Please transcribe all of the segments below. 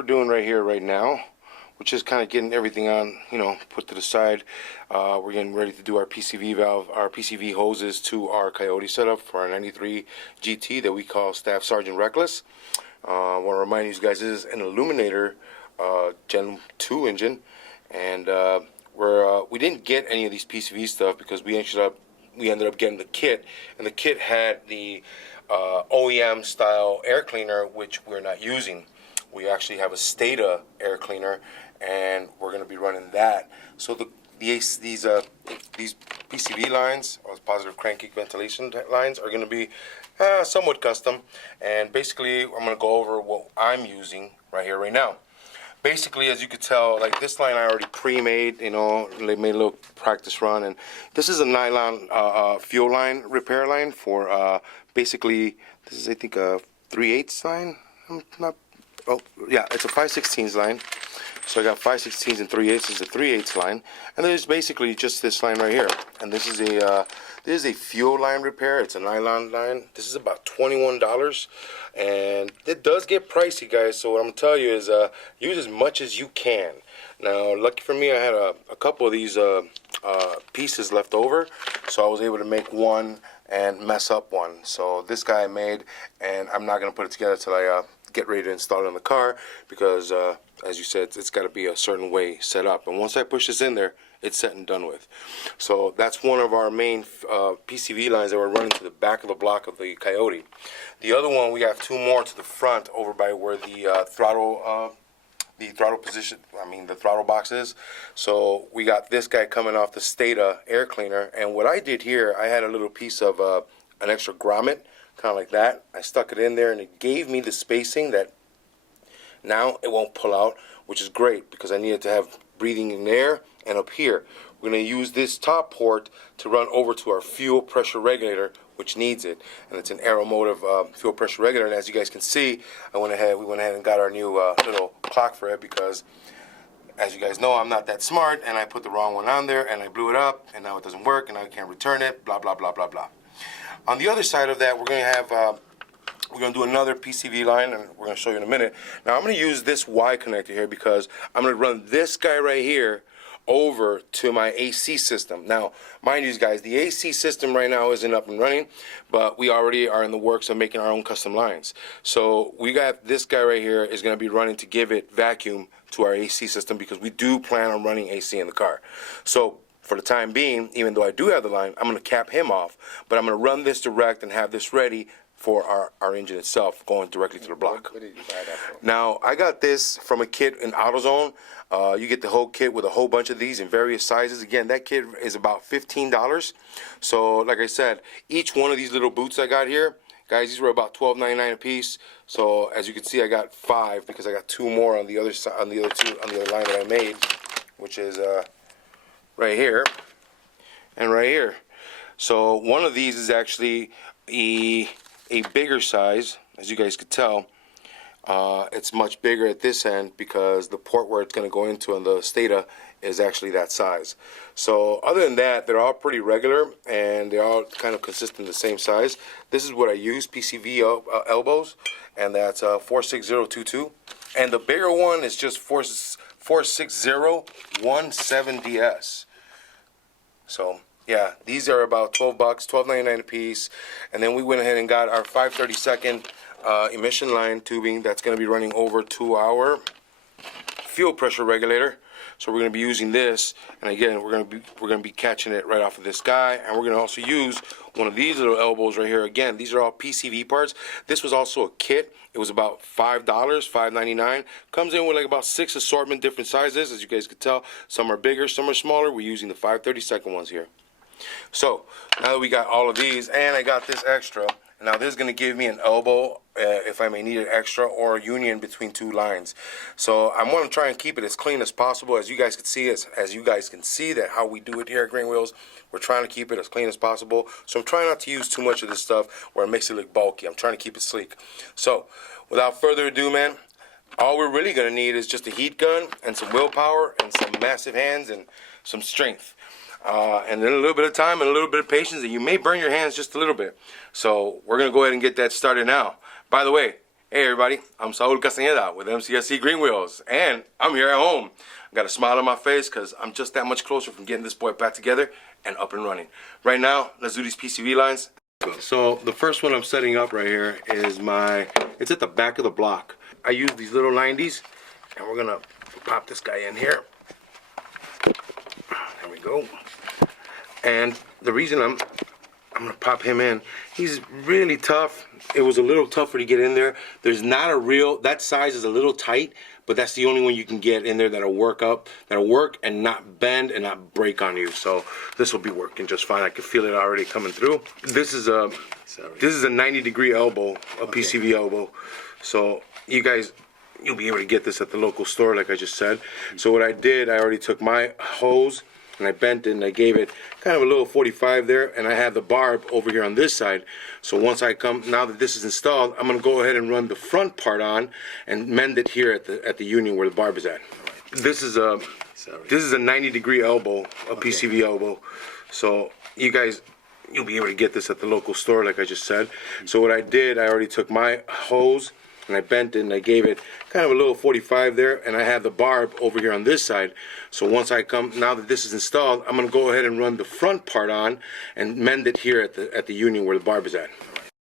we're doing right here, right now, we're just kind of getting everything on, put to the side. We're getting ready to do our PCV valve, our PCV hoses to our Coyote setup for our 93 GT that we call Staff Sergeant Reckless. I want to remind you guys, this is an Aluminator Gen 2 engine, and we didn't get any of these PCV stuff because we ended up getting the kit, and the kit had the OEM style air cleaner, which we're not using. We actually have a Stata air cleaner, and we're going to be running that. So these PCV lines, or positive crankcase ventilation lines, are going to be somewhat custom. And basically, I'm going to go over what I'm using right here, right now. Basically, as you could tell, like this line I already pre-made, they made a little practice run, and this is a nylon fuel line repair line for basically, this is I think a 3/8 line. It's a 5/16 line. So I got 5/16 and 3/8. This is a 3/8 line, and there's basically just this line right here. And this is a fuel line repair. It's a nylon line. This is about $21, and it does get pricey, guys. So what I'm gonna tell you is use as much as you can. Now, lucky for me, I had a couple of these pieces left over, so I was able to make one and mess up one. So this guy I made, and I'm not gonna put it together till I get ready to install it in the car, because as you said, it's got to be a certain way set up, and once I push this in there, it's set and done with. So that's one of our main PCV lines that we're running to the back of the block of the Coyote. The other one, we have two more to the front over by where the throttle box is. So we got this guy coming off the Stata air cleaner, and what I did here, I had a little piece of an extra grommet, kind of like that. I stuck it in there, and it gave me the spacing that now it won't pull out, which is great because I needed to have breathing in there and up here. We're going to use this top port to run over to our fuel pressure regulator, which needs it, and it's an Aeromotive fuel pressure regulator. And as you guys can see, we went ahead and got our new little clock for it, because as you guys know, I'm not that smart, and I put the wrong one on there, and I blew it up, and now it doesn't work, and I can't return it, blah blah blah blah blah. On the other side of that, we're going to have we're going to do another PCV line, and we're going to show you in a minute. Now I'm going to use this Y connector here because I'm going to run this guy right here over to my AC system. Now, mind you guys, the AC system right now isn't up and running, but we already are in the works of making our own custom lines. So we got this guy right here is going to be running to give it vacuum to our AC system, because we do plan on running AC in the car. So for the time being, even though I do have the line, I'm going to cap him off, but I'm going to run this direct and have this ready for our engine itself, going directly to the block. What did you buy that from? Now, I got this from a kit in AutoZone. You get the whole kit with a whole bunch of these in various sizes. Again, that kit is about $15. So, like I said, each one of these little boots I got here, guys, these were about $12.99 a piece. So, as you can see, I got 5 because I got 2 more on the other side, on the other line that I made, which is right here and right here. So, one of these is actually a bigger size, as you guys could tell. It's much bigger at this end because the port where it's going to go into on the Stata is actually that size. So other than that, they're all pretty regular, and they're all kind of consistent, the same size. This is what I use, PCV elbows, and that's 46022. And the bigger one is just 46017DS. So yeah, these are about $12, $12.99 a piece. And then we went ahead and got our 532nd emission line tubing that's going to be running over to our fuel pressure regulator. So we're going to be using this, and again, we're going to be catching it right off of this guy, and we're going to also use one of these little elbows right here. Again, these are all PCV parts. This was also a kit. It was about $5, $5.99. Comes in with like about 6 assortment, different sizes, as you guys could tell. Some are bigger, some are smaller. We're using the 532nd ones here. So now that we got all of these, and I got this extra, now this is going to give me an elbow if I may need an extra, or a union between 2 lines. So I'm going to try and keep it as clean as possible. As you guys can see, as you guys can see that how we do it here at Green Wheels, we're trying to keep it as clean as possible. So I'm trying not to use too much of this stuff where it makes it look bulky. I'm trying to keep it sleek. So without further ado, man, all we're really going to need is just a heat gun and some willpower and some massive hands and some strength. And then a little bit of time and a little bit of patience, and you may burn your hands just a little bit. So we're going to go ahead and get that started now. By the way, Hey everybody, I'm Saul Castañeda with mcscgreenwheels, and I'm here at home. I got a smile on my face because I'm just that much closer from getting this boy back together and up and running. Right now, let's do these PCV lines. So the first one I'm setting up right here is it's at the back of the block. I use these little 90s, and we're gonna pop this guy in here. There we go. And the reason I'm gonna pop him in, he's really tough. It was a little tougher to get in there. There's not a real, that size is a little tight, but that's the only one you can get in there that'll work and not bend and not break on you. So this will be working just fine. I can feel it already coming through. This is a 90-degree elbow, a PCV elbow. So you guys, you'll be able to get this at the local store like I just said. So what I did, I already took my hose and I bent it and I gave it kind of a little 45 there, and I have the barb over here on this side. So once now that this is installed, I'm gonna go ahead and run the front part on and mend it here at the union where the barb is at. This is a 90-degree elbow, a PCV elbow. So you guys, you'll be able to get this at the local store like I just said. So what I did, I already took my hose and I bent it and I gave it kind of a little 45 there, and I have the barb over here on this side. So once now that this is installed, I'm gonna go ahead and run the front part on and mend it here at the union where the barb is at.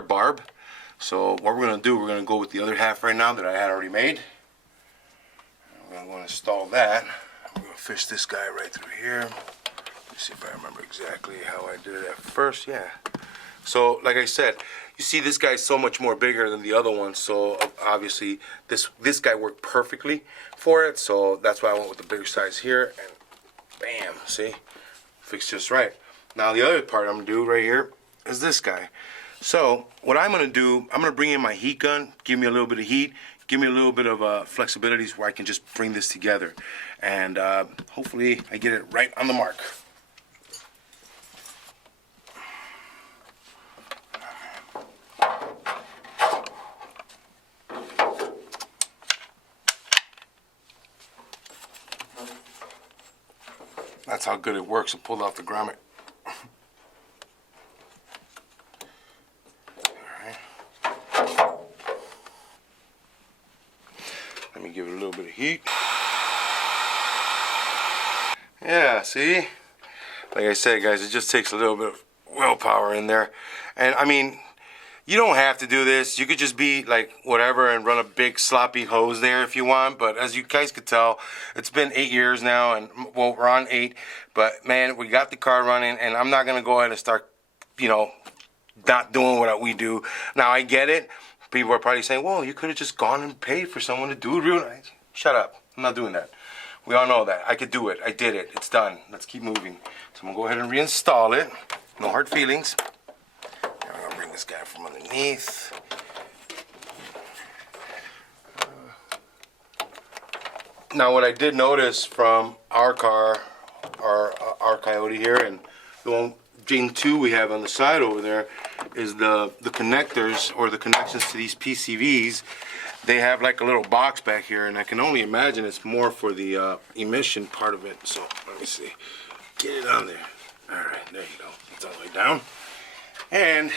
Barb. So what we're gonna do, we're gonna go with the other half right now that I had already made. We're gonna install that. We're gonna fish this guy right through here. Let's see if I remember exactly how I did it at first. Yeah. So like I said, you see this guy's so much more bigger than the other one, so obviously this guy worked perfectly for it, so that's why I went with the bigger size here, and bam, see? Fixed just right. Now the other part I'm gonna do right here is this guy. So what I'm gonna do, I'm gonna bring in my heat gun, give me a little bit of heat, give me a little bit of flexibility where I can just bring this together, and hopefully I get it right on the mark. That's how good it works. It pulled off the grommet. Alright. Let me give it a little bit of heat. Yeah, see? Like I said, guys, it just takes a little bit of willpower in there. And I mean, you don't have to do this. You could just be like whatever and run a big sloppy hose there if you want. But as you guys could tell, it's been 8 years now, and well, we're on 8. But man, we got the car running, and I'm not gonna go ahead and start, not doing what we do. Now I get it. People are probably saying, "Well, you could have just gone and paid for someone to do it real nice." Shut up. I'm not doing that. We all know that. I could do it. I did it. It's done. Let's keep moving. So I'm gonna go ahead and reinstall it. No hard feelings. This guy from underneath. Now what I did notice from our car, our Coyote here, and the one Gen 2 we have on the side over there, is the connectors or the connections to these PCVs. They have like a little box back here, and I can only imagine it's more for the emission part of it. So let me see. Get it on there. All right, there you go. It's all the way down. And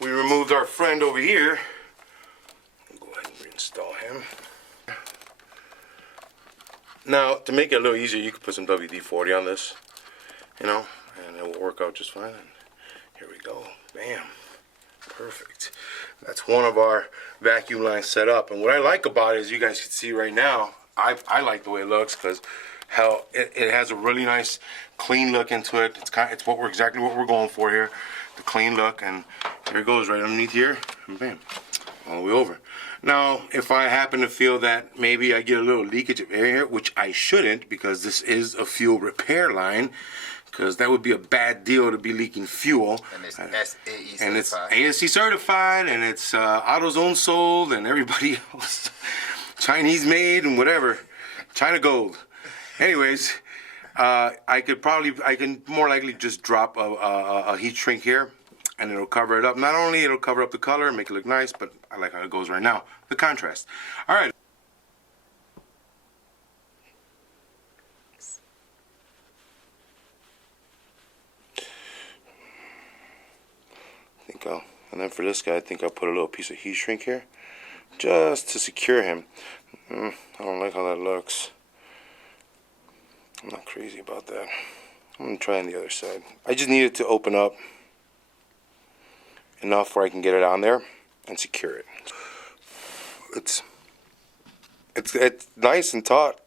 we removed our friend over here. Go ahead and reinstall him. Now, to make it a little easier, you could put some WD-40 on this, and it will work out just fine. Here we go. Bam. Perfect. That's one of our vacuum lines set up. And what I like about it is, you guys can see right now, I like the way it looks because how it has a really nice clean look into it. It's exactly what we're going for here. The clean look, and there it goes right underneath here, and bam, all the way over. Now, if I happen to feel that maybe I get a little leakage of air here, which I shouldn't, because this is a fuel repair line, because that would be a bad deal to be leaking fuel. And it's SAE certified. And it's ASE certified, and it's AutoZone sold, and everybody else, Chinese made, and whatever, China gold. Anyways, I can more likely just drop a heat shrink here, and it'll cover it up. Not only it'll cover up the color and make it look nice, but I like how it goes right now, the contrast. All right. I think I'll And then for this guy, I think I'll put a little piece of heat shrink here, just to secure him. I don't like how that looks. I'm not crazy about that. I'm going to try on the other side. I just need it to open up enough where I can get it on there and secure it. It's nice and taut.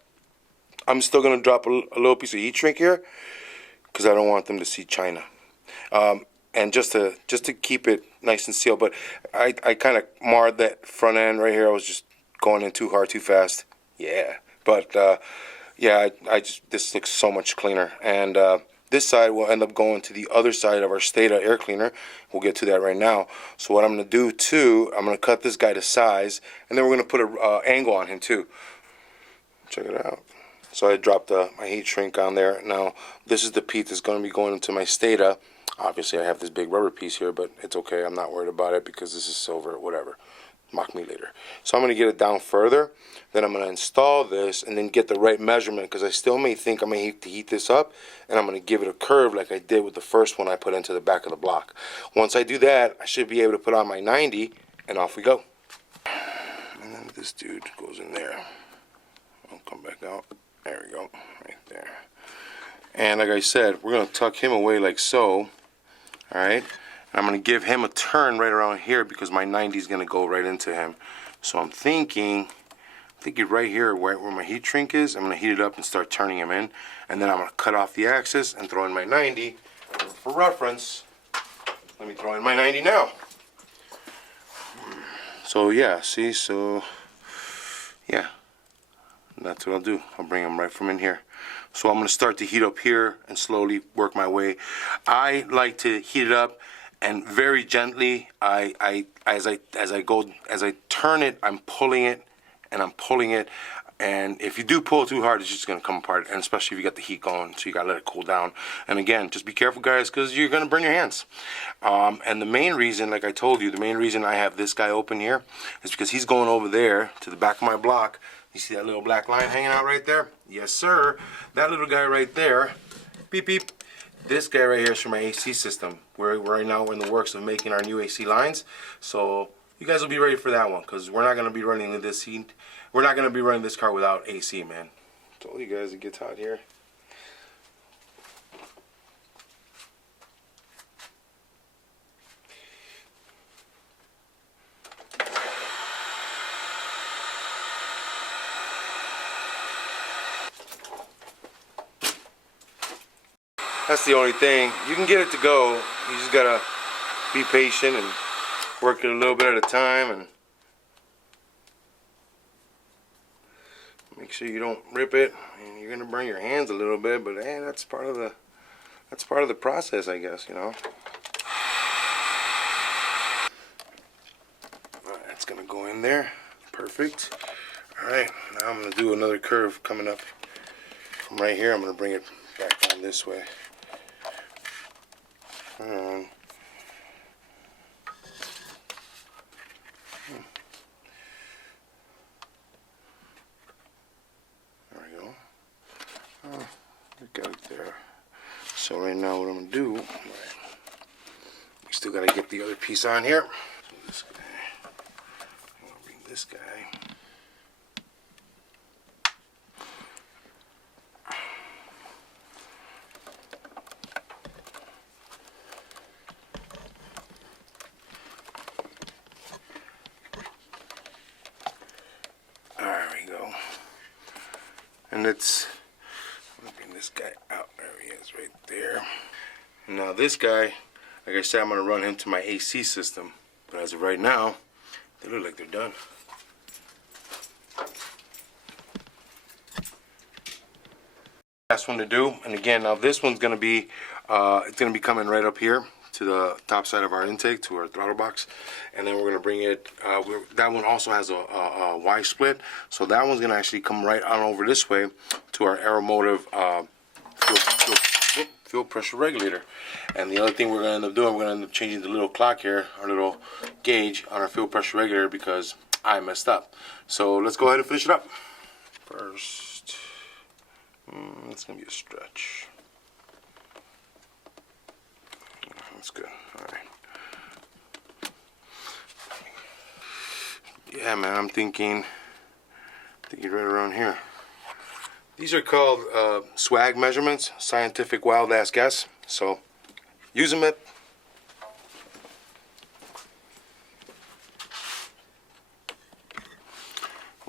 I'm still going to drop a little piece of heat shrink here because I don't want them to see China. And just to keep it nice and sealed. But I kind of marred that front end right here. I was just going in too hard, too fast. Yeah. But yeah, this looks so much cleaner. And this side will end up going to the other side of our Stata air cleaner. We'll get to that right now. So what I'm going to do too, I'm going to cut this guy to size, and then we're going to put an angle on him too. Check it out. So I dropped my heat shrink on there. Now this is the piece that's going to be going into my Stata. Obviously I have this big rubber piece here, but it's okay. I'm not worried about it because this is silver, whatever. Mock me later. So I'm going to get it down further. Then I'm going to install this and then get the right measurement, because I still may think I may have to heat this up, and I'm going to give it a curve like I did with the first one I put into the back of the block. Once I do that, I should be able to put on my 90 and off we go. And then this dude goes in there. I'll come back out. There we go. Right there. And like I said, we're going to tuck him away like so. Alright? I'm going to give him a turn right around here because my 90 is going to go right into him. So I'm thinking right here where my heat shrink is, I'm going to heat it up and start turning him in. And then I'm going to cut off the axis and throw in my 90. For reference, let me throw in my 90 now. So yeah, see, so yeah, that's what I'll do. I'll bring him right from in here. So I'm going to start to heat up here and slowly work my way. I like to heat it up, and very gently, as I turn it, I'm pulling it, and if you do pull too hard, it's just gonna come apart, and especially if you got the heat going, so you gotta let it cool down. And again, just be careful, guys, because you're gonna burn your hands. And the main reason, like I told you, the main reason I have this guy open here is because he's going over there to the back of my block. You see that little black line hanging out right there? Yes, sir. That little guy right there. Beep, beep. This guy right here is for my AC system. We're right now in the works of making our new AC lines, so you guys will be ready for that one, because we're not going to be running this heat. We're not going to be running this car without AC, man. Told you guys it gets hot here. That's the only thing. You can get it to go. You just gotta be patient and work it a little bit at a time, and make sure you don't rip it. You're gonna burn your hands a little bit, but hey, that's part of the process, I guess, you know. Alright, that's gonna go in there. Perfect. Alright, now I'm gonna do another curve coming up from right here. I'm gonna bring it back down this way. There we go. Oh, we got it there. So right now what I'm going to do, we still got to get the other piece on here. So this guy, I'm going to bring this guy. And let's bring this guy out. There he is, right there. And now this guy, like I said, I'm going to run him to my AC system. But as of right now, they look like they're done. Last one to do, and again, now this one's going to be, it's going to be coming right up here to the top side of our intake, to our throttle box, and then we're going to bring it, that one also has a Y split, so that one's going to actually come right on over this way to our Aeromotive fuel pressure regulator. And the other thing we're going to end up doing, we're going to end up changing the little clock here, our little gauge on our fuel pressure regulator, because I messed up. So let's go ahead and finish it up. First, it's going to be a stretch. That's good. All right. Yeah, man, I'm thinking right around here. These are called swag measurements, scientific wild ass guess. So use them. What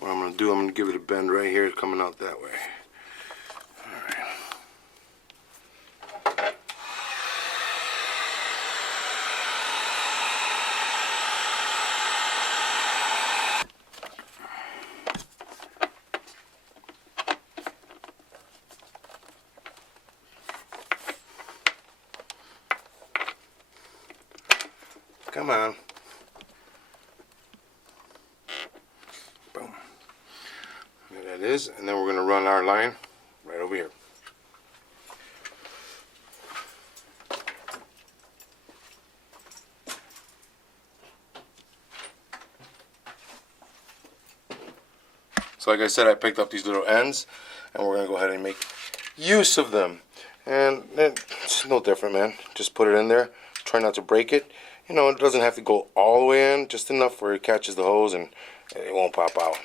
I'm gonna do, I'm gonna give it a bend right here, coming out that way. Come on. Boom. There that is, and then we're going to run our line right over here. So like I said, I picked up these little ends, and we're going to go ahead and make use of them. And it's no different, man. Just put it in there. Try not to break it. You know, it doesn't have to go all the way in, just enough where it catches the hose and it won't pop out.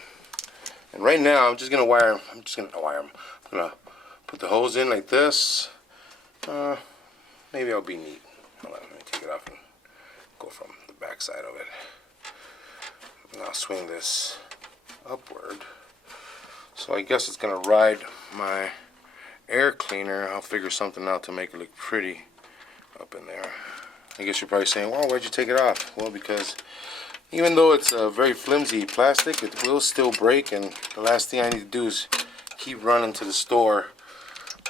And right now, I'm just gonna wire them. I'm gonna put the hose in like this. Maybe I'll be neat. Hold on, let me take it off and go from the back side of it. And I'll swing this upward. So I guess it's gonna ride my air cleaner. I'll figure something out to make it look pretty up in there. I guess you're probably saying, well, why'd you take it off? Well, because even though it's a very flimsy plastic, it will still break, and the last thing I need to do is keep running to the store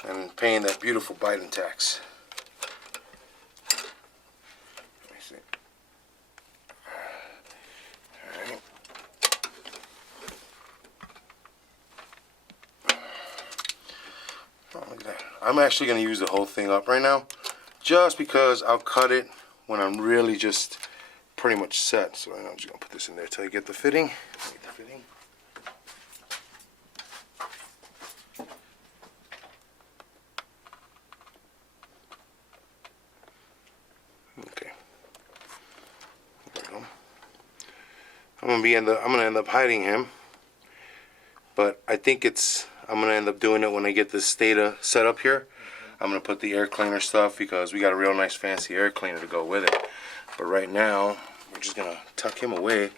and paying that beautiful Biden tax. Let me see. Alright. Oh, look at that. I'm actually going to use the whole thing up right now, just because I'll cut it when I'm really just pretty much set. So I'm just gonna put this in there till I get the fitting. Okay. There we go. I'm gonna end up hiding him, but I think I'm gonna end up doing it when I get this Stata set up here. I'm going to put the air cleaner stuff because we got a real nice fancy air cleaner to go with it. But right now, we're just going to tuck him away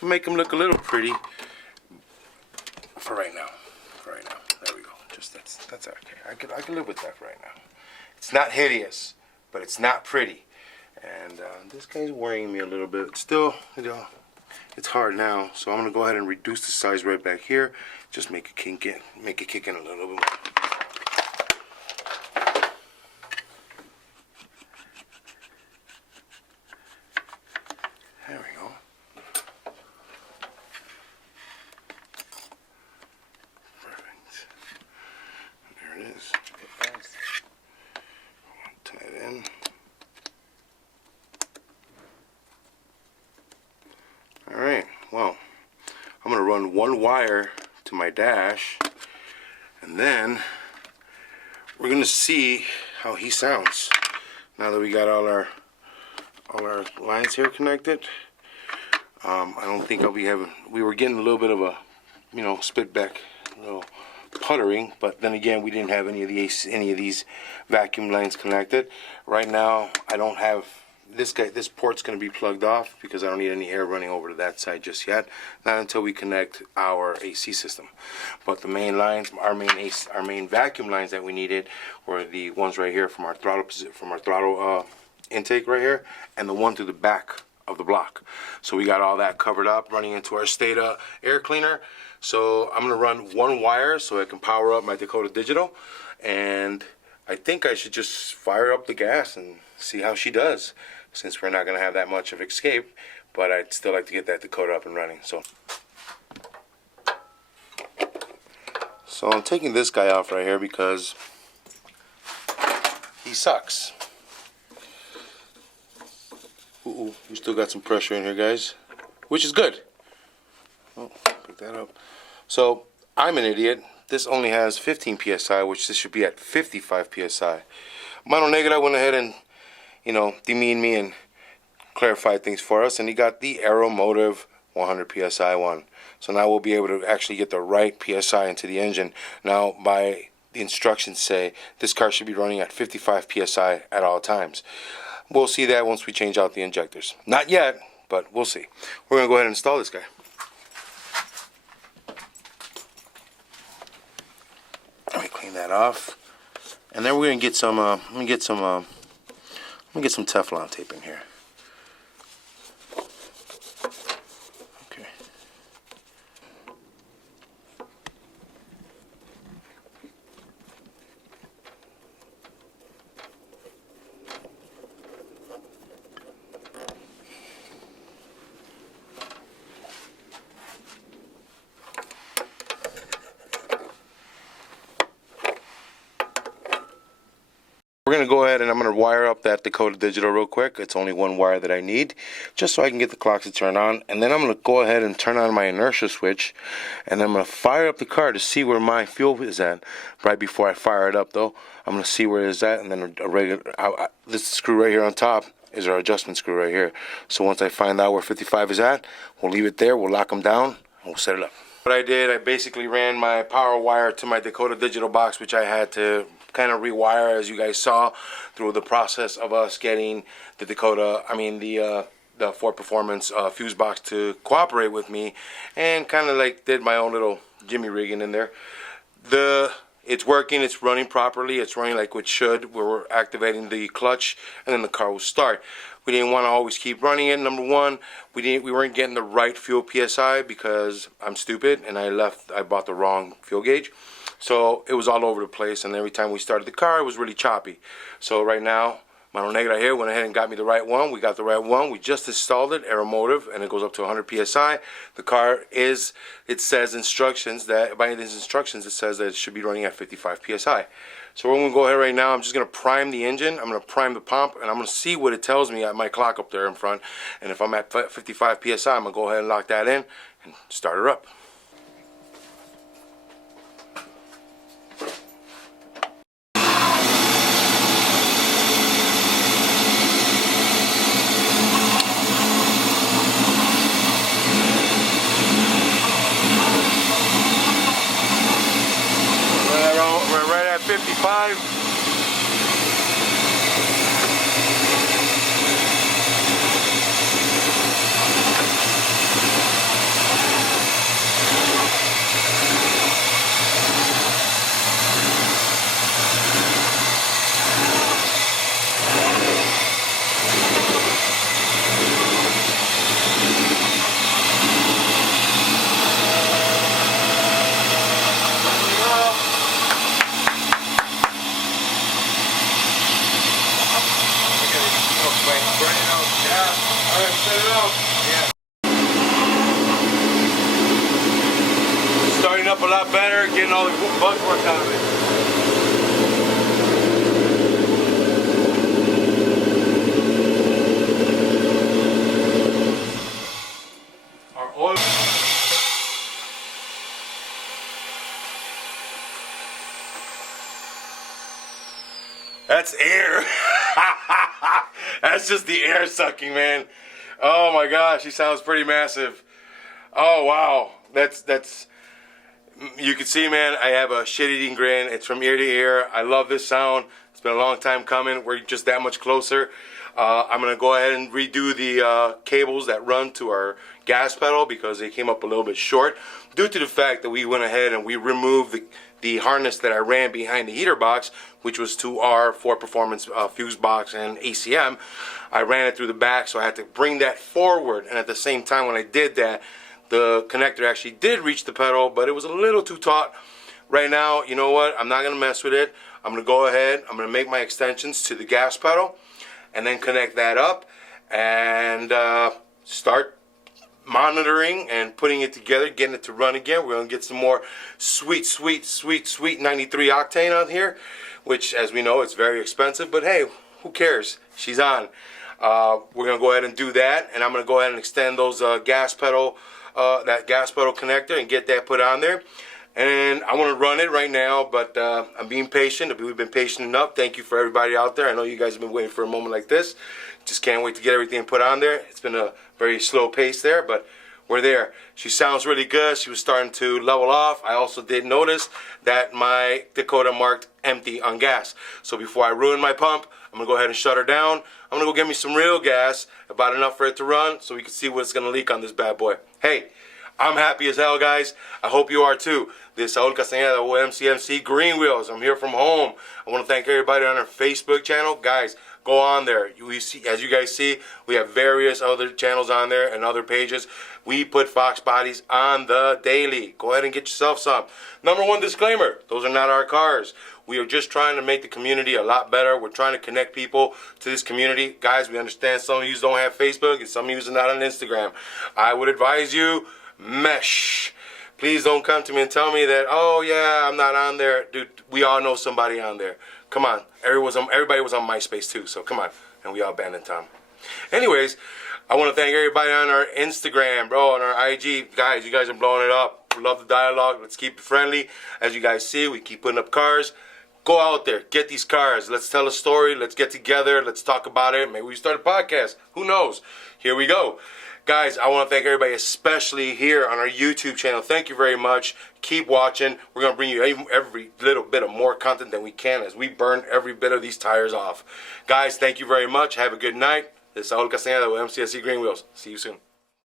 and make him look a little pretty for right now. There we go. Just that's okay. I can live with that right now. It's not hideous, but it's not pretty. And this guy's worrying me a little bit. Still, you know, it's hard now. So I'm going to go ahead and reduce the size right back here. Just make it kick in a little bit more. There we go. Perfect. There it is. Tie it in. Alright, well, I'm going to run one wire to my dash, and then we're going to see how he sounds. Now that we got all our lines here connected, I don't think I'll be having, we were getting a little bit of a, you know, spit back, little puttering, but then again, we didn't have any of these vacuum lines connected. Right now, I don't have this port's going to be plugged off because I don't need any air running over to that side just yet. Not until we connect our AC system. But the main lines, our main vacuum lines that we needed were the ones right here from our throttle intake right here, and the one through the back of the block. So we got all that covered up, running into our Stata air cleaner. So I'm going to run one wire so I can power up my Dakota Digital, and I think I should just fire up the gas and see how she does, since we're not going to have that much of escape, but I'd still like to get that Dakota up and running. So I'm taking this guy off right here because he sucks. Ooh, we still got some pressure in here, guys, which is good. Oh, pick that up. So I'm an idiot. This only has 15 psi, which this should be at 55 psi. Mano Negra went ahead and, you know, demeaned me and clarified things for us, and he got the Aeromotive 100 psi one. So now we'll be able to actually get the right psi into the engine. Now, by the instructions say this car should be running at 55 psi at all times. We'll see that once we change out the injectors. Not yet, but we'll see. We're gonna go ahead and install this guy. Let me clean that off, and then we're gonna get some. Let me get some Teflon tape in here. Okay. We're going to go ahead and I'm going to wire up that Dakota Digital real quick. It's only one wire that I need, just so I can get the clocks to turn on. And then I'm going to go ahead and turn on my inertia switch, and I'm going to fire up the car to see where my fuel is at. Right before I fire it up, though, I'm going to see where it is at, and then a regular, this screw right here on top is our adjustment screw right here. So once I find out where 55 is at, we'll leave it there, we'll lock them down, and we'll set it up. What I did, I basically ran my power wire to my Dakota Digital box, which I had to kind of rewire, as you guys saw, through the process of us getting the the Ford Performance fuse box to cooperate with me, and kind of like did my own little jimmy rigging in there. It's working, it's running properly, it's running like it should. We're activating the clutch, and then the car will start. We didn't want to always keep running it. Number one, we weren't getting the right fuel PSI because I'm stupid and I bought the wrong fuel gauge. So it was all over the place, and every time we started the car, it was really choppy. So right now, Mano Negra here went ahead and got me the right one. We got the right one. We just installed it, Aeromotive, and it goes up to 100 psi. The car is, it says instructions that, by these instructions, it says that it should be running at 55 psi. So we're going to go ahead right now. I'm just going to prime the engine. I'm going to prime the pump, and I'm going to see what it tells me at my clock up there in front. And if I'm at 55 psi, I'm going to go ahead and lock that in and start her up. We're right at 55. Starting up a lot better, getting all the bugs worked out of it. Our oil. That's air. That's just the air sucking, man. Oh my gosh, he sounds pretty massive. Oh wow, that's. You can see, man, I have a shit-eating grin. It's from ear to ear. I love this sound. It's been a long time coming. We're just that much closer. I'm going to go ahead and redo the cables that run to our gas pedal because they came up a little bit short due to the fact that we went ahead and we removed the harness that I ran behind the heater box, which was to our Ford Performance fuse box and ACM. I ran it through the back, so I had to bring that forward, and at the same time when I did that, the connector actually did reach the pedal, but it was a little too taut. Right now, you know what? I'm not going to mess with it. I'm going to go ahead. I'm going to make my extensions to the gas pedal and then connect that up and start monitoring and putting it together, getting it to run again. We're going to get some more sweet 93 octane out here, which, as we know, it's very expensive, but hey, who cares? She's on. We're going to go ahead and do that, and I'm going to go ahead and extend those gas pedal connector and get that put on there. And I want to run it right now, but I'm being patient. We've been patient enough. Thank you for everybody out there. I know you guys have been waiting for a moment like this. Just can't wait to get everything put on there. It's been a very slow pace there, but we're there. She sounds really good. She was starting to level off. I also did notice that my Dakota marked empty on gas. So before I ruin my pump, I'm gonna go ahead and shut her down. I'm gonna go get me some real gas, about enough for it to run, so we can see what's gonna leak on this bad boy. Hey, I'm happy as hell, guys. I hope you are too. This is Saul Castañeda with mcscgreenwheels. I'm here from home. I want to thank everybody on our Facebook channel. Guys, go on there. As you guys see, we have various other channels on there and other pages. We put Fox bodies on the daily. Go ahead and get yourself some. Number one disclaimer, those are not our cars. We are just trying to make the community a lot better. We're trying to connect people to this community. Guys, we understand some of you don't have Facebook and some of you are not on Instagram. I would advise you, mesh. Please don't come to me and tell me that, oh yeah, I'm not on there. Dude, we all know somebody on there. Come on. Everybody was on MySpace too, so come on. And we all abandoned Tom. Anyways, I want to thank everybody on our Instagram, bro, on our IG. Guys, you guys are blowing it up. We love the dialogue. Let's keep it friendly. As you guys see, we keep putting up cars. Go out there. Get these cars. Let's tell a story. Let's get together. Let's talk about it. Maybe we start a podcast. Who knows? Here we go. Guys, I want to thank everybody, especially here on our YouTube channel. Thank you very much. Keep watching. We're going to bring you every little bit of more content than we can as we burn every bit of these tires off. Guys, thank you very much. Have a good night. This is Saul Castañeda with MCSC Greenwheels. See you soon.